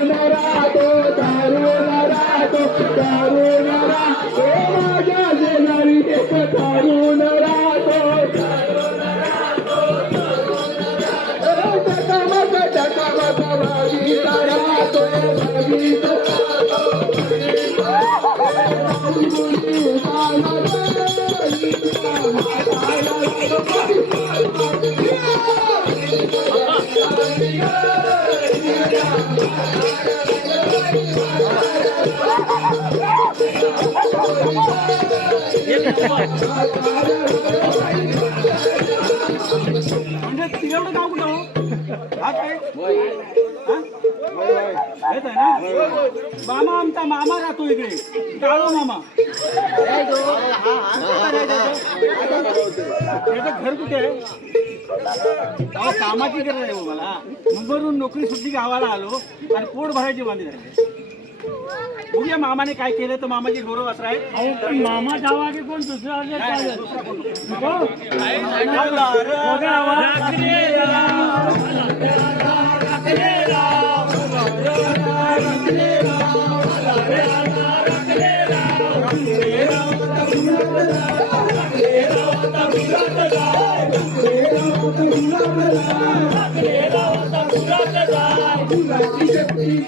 तारून राहतो तारून राहतो तारून म्हणजे कुठं हो? हा? काय? हा? आहे ना? मामा आमचा मामा राहतो इकडे. काळो मामा. याचं घर कुठे आहे? अहो, कामाची गरज आहे हो मला. मुंबईवरून नोकरी सुट्टी गावाला आलो आणि पोट भरायची बांधी झाली. बघूया मामाने काय केलं तर मामाची गौरव असं आहे मामा जावा की कोण दुसरा नाही,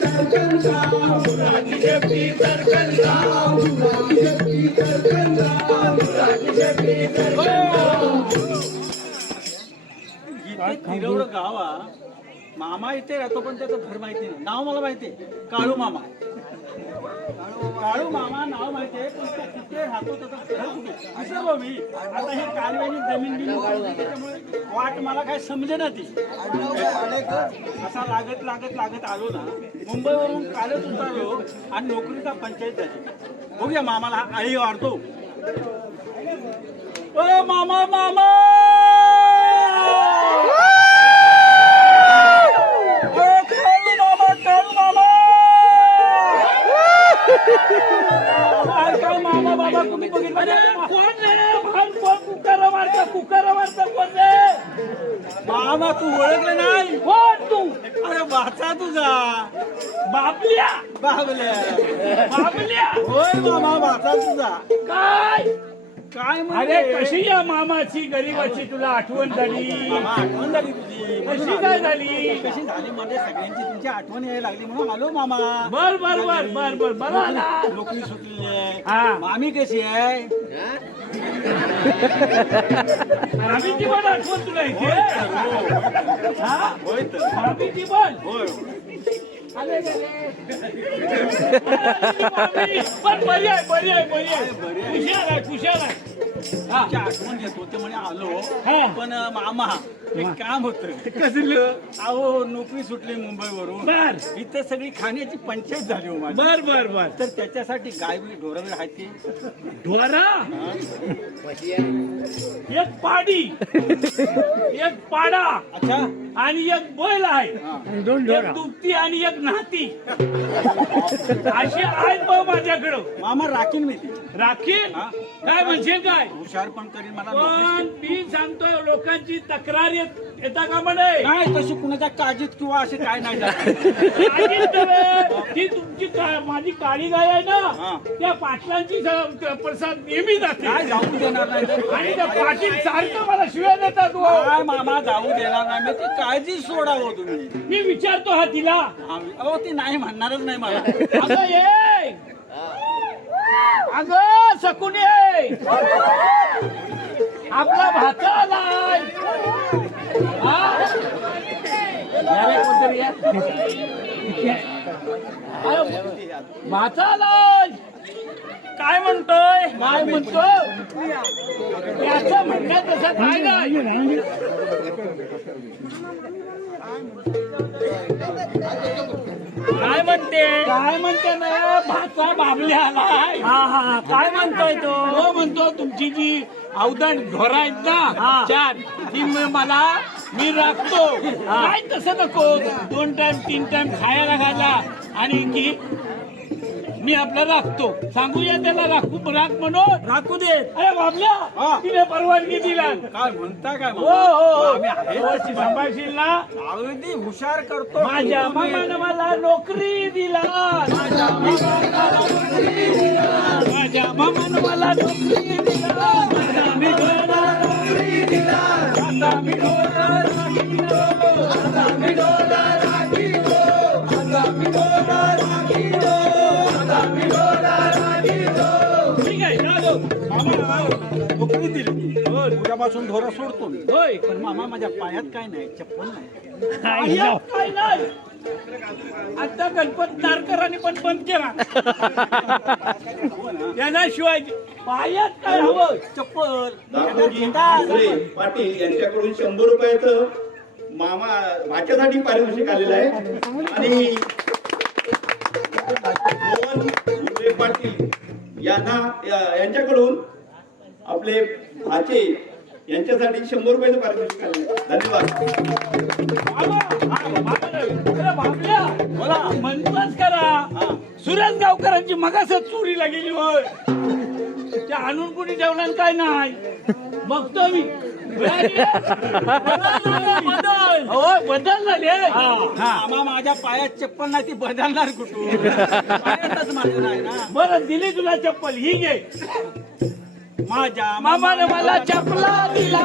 नाही, दुसरा मामा इथे राहतो पण त्याचं घर माहिती नाही. नाव मला माहिती आहे. काळू मामा. काळू मामा नाव माहिती आहे पण तो कुठे राहतो त्याचं घर विसरलो मी आता हे कालव्याची जमीन बिन होती त्याच्यामुळे वाट मला काय समजे ना ती. असा लागत लागत लागत आलो ना मुंबईवरून कालच उतरलो आणि नोकरीचा पंचायत झाली. बघूया मामाला आई वाढतो. ओ मामा मामा! काय अरे कशी या मामाची गरीबाची तुला आठवण झाली? मामा आठवण झाली तुझी. कशी काय झाली? कशी झाली म्हणजे सगळ्यांची तुमची आठवण यायला लागली म्हणून आलो मामा. बर बर बर बर बर बरं आला. नोकरी सुटली आहे. हा. मामी कशी आहे? आम्हीची पण आठवण तुला इथे? हा? होय तर. आम्हीची पण होय. पण बरी आहे बरी आहे बरी आहे हा. आठवण घेत होते म्हणे आलो. हा. पण मामा एक काम होत. कसलं? अहो नोकरी सुटली मुंबईवरून. बर. इथे सगळी खाण्याची पंचायत झाली हो माझी. बर बर बर. तर त्याच्यासाठी आहेत ते ढोरा एक पाडी. एक पाडा. अच्छा. आणि एक बैल आहे. हा. एक दुपती आणि एक नाती. असे आहेत बघ माझ्याकडं. मामा राखीन मी ती. राखील हा. काय म्हणशील काय हुशार पण करीन मला पण मी सांगतोय लोकांची तक्रार येत येता का म्हणे नाही तशी कुणाच्या काळजीत किंवा असे काय नाही जात. काळजीच नव्हे. ती तुमची का- माझी काळी गाय आहे हा. ना त्या पाटलांची स- प्रसाद नेहमी जाते काय जाऊ देणार नाही तर. आणि त्या पाटील सारखं मला शिव्या देतात हो. काय मामा जाऊ देणार नाही मी ती काळजी सोडावं तुम्ही मी विचारतो हा तिला अहो ती नाही म्हणणारच नाही मला ये अगं सकून आपला भाचा आलाय! भाचा आलाय! काय म्हणतोय? काय म्हणतो? त्याचं म्हणणं तसं काय नाही. काय म्हणते? काय म्हणते ना भाचा बाबले आलाय. हा हा काय म्हणतोय तो? तो म्हणतो तुमची जी अवदान ढोरा आहेत ना चार ती म- मला मी राखतो. काय तसं नको. दोन टाइम तीन टाइम खायला घाला. आणि की मी आपला राखतो. सांगूया त्याला राखू राख म्हणून. राखू देत. अरे बाबल्या हा. तिने परवानगी दिला. काय म्हणता काय हो हो आम्ही आहे. व्यवस्थित सांभाळशील ना अगदी हुशार करतो. माझ्या मामानं मला नोकरी दिला. माझ्या मामानं नोकरी दिला. माझ्या मामानं मला नोकरी दिला. माझ्या नोकरी दिला. आता राखीलो. आता उद्यापासून ढोरा सोडतो मी. होय पण मामा माझ्या पायात काय नाही चप्पल नाही. काय नाही आता गणपत नारकरांनी पण बंद केला. त्यांना शिवाय पायात काय हवं? चप्पल. पाटील यांच्याकडून शंभर रुपयाचं मामा माझ्यासाठी पारितोषिक आलेलं आहे. आणि मोहन पाटील यांना या- यांच्याकडून आपले भाचे यांच्यासाठी शंभर रुपयाचं पारितोषिक धन्यवाद. हा, म्हणतोच करा. सुरेश गावकरांची मगासच चोरीला गेली होय. त्या आणून कुणी ठेवलं आणि काय नाही? बघतो मी. बदल हो. बदल झाले मामा माझ्या पायात चप्पल नाही ती बदलणार कुठून? पायातच माझं नाही ना. बरं दिली तुला चप्पल ही घे. माझ्या मामाने मला चपला दिला.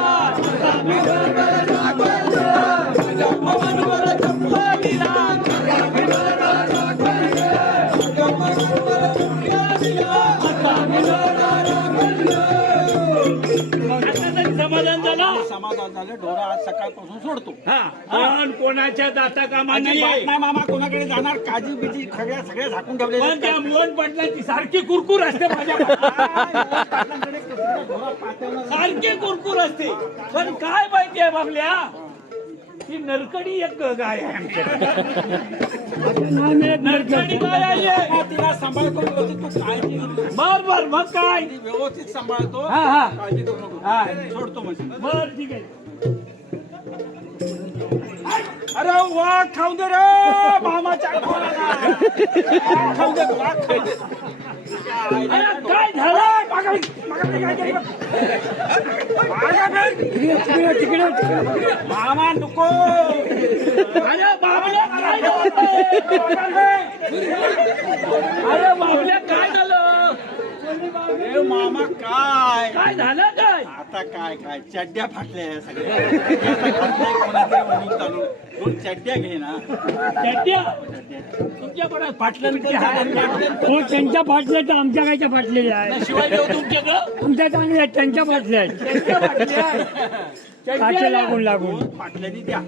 मामाने मला चपला दिला. झालं ढोरा आज सकाळपासून सोडतो. हा पण कोणाच्या दाता कामा अजिबात नाही नाही मामा कोणाकडे जाणार? काजी बिजी सगळ्या सगळ्या झाकून ठेवले पण त्या मोहन पाटलाची सारखी कुरकुर असते माझ्या सारखी कुरकुर असते. पण काय माहिती आहे बाबल्या ही नरकडी एक गाय आहे आमच्याकडे. नरकडी गाय आहे. तिला सांभाळतो व्यवस्थित तू काळजी. बर बर मग काय? ती व्यवस्थित सांभाळतो. हा हा. काळजी करू नको हा. सोडतो म्हणजे. बर ठीक आहे. अरे वा खाऊ दे रे मामाच्या खाऊ दे अरे काय झालं मामा नको. अरे बाबल्या काय झालं अरे बाबल्या काय झालं? मामा काय? काय झालं का आता काय काय? चड्ड्या फाटल्या सगळ्या. चालू? दोन चड्ड्या घे ना. चड्ड्या? तुमच्याकडे फाटल्यानंतर हो त्यांच्या फाटल्या तर आमच्या कायच्या फाटलेल्या आहेत? शिवाय देऊ तुमच्याकडं तुमच्या चांगल्या आहेत त्यांच्या फाटल्या आहेत. फाटल्या लागून लागून. फाटल्यानी द्या.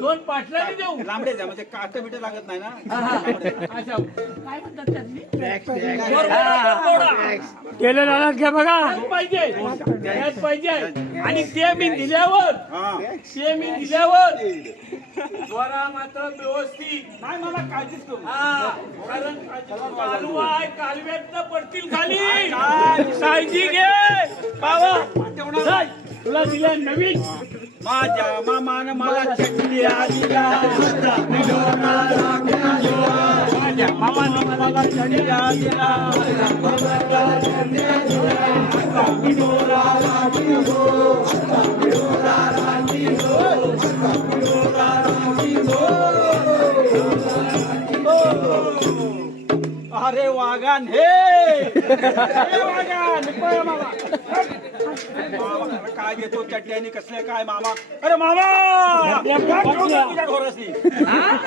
दोन पाटल्याने देऊ. लांबडे द्या म्हणजे काट बिट लागत नाही ना. अच्छा. काय म्हणतात त्यातली? केलं झालं घ्या बघा. पाहिजे. त्यात पाहिजे. आणि ते मी दिल्यावर हा. ते मी दिल्यावर स्वरा मात्र व्यवस्थित. नाही मला काळजीच करू. हा कारण कालू आहे. कालव्यात पडतील खाली. काय? काळजी घे. बाबा तुला दिल्या नवीन. माझ्या मामान मला चड्ड्या दिल्या माझ्या मामान मला चड्ड्या दिल्या अरे वागान हे हे वागान पळ मामा मामा, काय देतो चड्ड्यानी कसले काय मामा? अरे मामा! खाऊ दे तुझ्या ढोरासनी.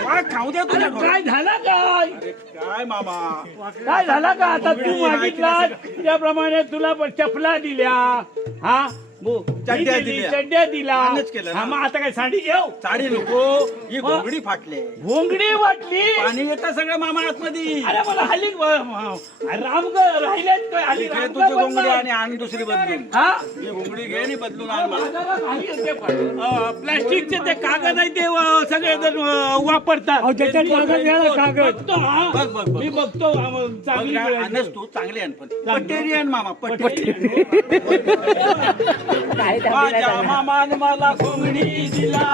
वाघ खाऊ दे तुझ्या. काय झालं काय अरे काय मामा? काय झालं का? आता तू मागितला त्याप्रमाणे तुला पण चपला दिल्या. हा? चड्ड्या दिली, दिल्या. चड्ड्या दिला. केलं ना. हा, मग आता काय साडी घेऊ? साडी नको. ही घोंगडी फाटले. घोंगडी वाटली पाणी येतं सगळं मामा आतमध्ये. अरे मला हल्ली राम काय? हल्ली रामगं तुझी घोंगडी. आणि आण दुसरी बदलून हा? ही घोंगडी घे आणि बदलून आण मला. प्लास्टिकचे ते कागद आहे ते अं, सगळे जण अं, वापरतात. अहो, त्याच्यात कागद. बघतो हा. बघ, बघ, बघ. मी बघतो चांगली मिळाली. आणच तू चांगली आण पण. पटेरियन मामा पटेरियन. माझ्या मामान मला घुमणी दिला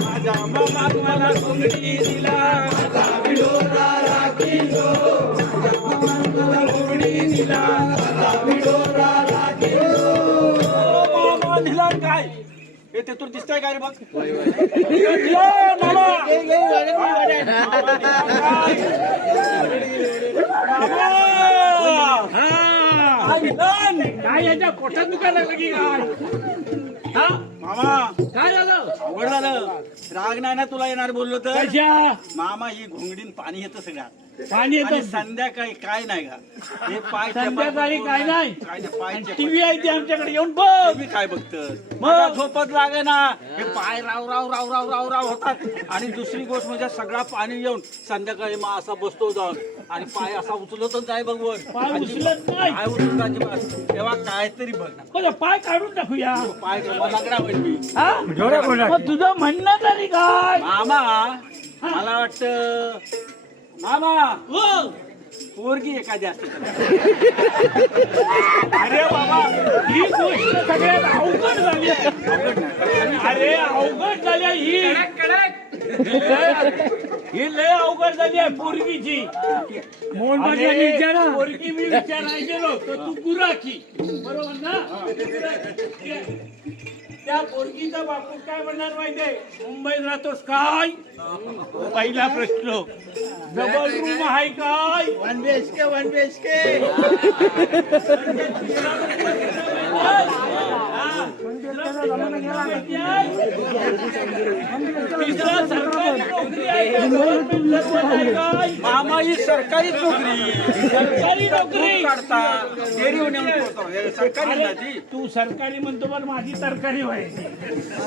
माझ्या मामान मला घुमणी दिला घुमणी दिला दिला काय हे तिथून दिसतंय काय रे बघ काय याच्या पोटात दुखायला लागलं की काय? हा? मामा. काय झालं? अवघड झालं. राग नाही ना तुला येणार बोललो तर? कशा? मामा ही घोंगडीन पाणी येतं सगळ्यात. पाणी आणि येतं संध्याकाळी काय नाही का? हे पाय संध्याकाळी काय नाही? काय पाय टीव्ही आहे ती आमच्याकडे येऊन बघ. तुम्ही काय बघत मग? झोपत लागे ना. हे पाय राव राव राव राव राव राव होतात. आणि दुसरी गोष्ट म्हणजे सगळा पाणी येऊन संध्याकाळी मग असा बसतो जाऊन. आणि पाय असा उचलतच आहे बघवर पाय उचलत नाही. पाय उचलत अजिबात तेव्हा काहीतरी बघ ना. बरं, पाय काढून टाकूया पाय लागला होईल मी हा? मग तुझं म्हणणं तरी काय? मामा मला वाटत मामा पोरगी एखादी असते अरे बाबा ही गोष्ट सगळ्यात अवघड झाली अरे अवघड झाली आहे ही. ही लय- अवघड झाली आहे पोरगीची. अरे, पोरगी मी विचारायला गेलो तर तू गुराखी. बरोबर ना? त्या पोरगीचा बापू काय म्हणणार माहितीये? मुंबईत राहतोस काय? पहिला प्रश्न. डबल रूम आहे काय? One B H K. One B H K तिसरा सरकारी नोकरी आहे का? गव्हर्नमेंट सर्वंट आहे काय? मामा ही सरकारी नोकरी. सरकारी नोकरी. काढता. डेअरी नेऊन ठेवतो. हे सरकारी ना ती. तू सरकारी म्हणतो पण माझी तरकारी व्हायची.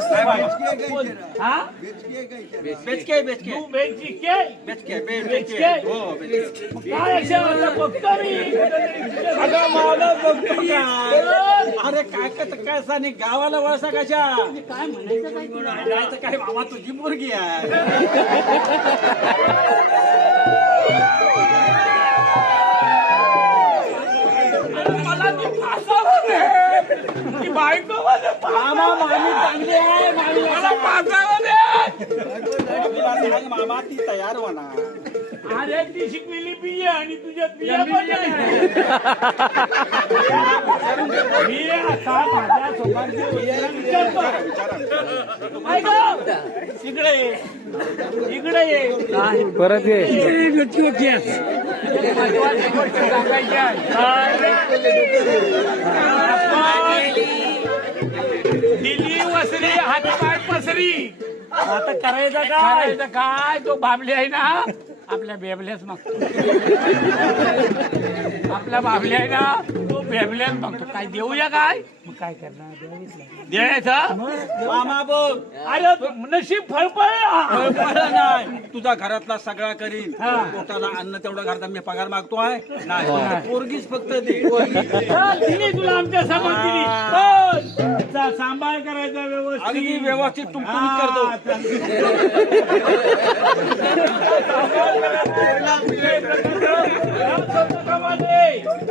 काय मामा? हा? बेचके बेचके. तू बेंची के? बेचके बे- बेचके? बेचके. बेचके. काय अशा मी अगं मला? अरे काय काय काय सानी गावाला वळसा कशा काय म्हणायचं काय तुला? मामा तुझी मुलगी आहे मला ती फासावं दे. ती बायको मला मामा मामी चांगली आहे मामी मला फासावं दे. मामीला सांग मामा ती तयार होणार शिकलेली बिया आणि तुझ्या बिया पण नाही. मी आता माझ्या स्वतःच्या वडिलांना विचारतो. काय गं? इकडे ये इकडे ये परत ये महत्वाची गोष्ट सांगायची आहे. दिली वसरी हातपाय पसरी आता करायचं काय करायचं काय तो बाबले आहे ना आपल्या बेबल्याच मागतो. आपल्या बाबल्या ना तो बेबल्याच मागतो. काय देऊया काय? काय करणार? द्यायचं मामा बघ अरे नशीब फळफळ नाही. तुझा घरातला सगळा करीन. हा. पोटाला अन्न तेवढा घरात मी पगार मागतोय नाही. पोरगीच फक्त दे. दिली तुला आमच्यासमोर दिली. सांभाळ करायचा अगदी व्यवस्थित व्यवस्थित टुमटुमीत करतो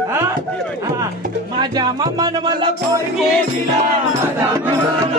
हा, हा? हा. माझ्या मामानं मला पोरगी Kiki, Kiki, Kiki, Kiki,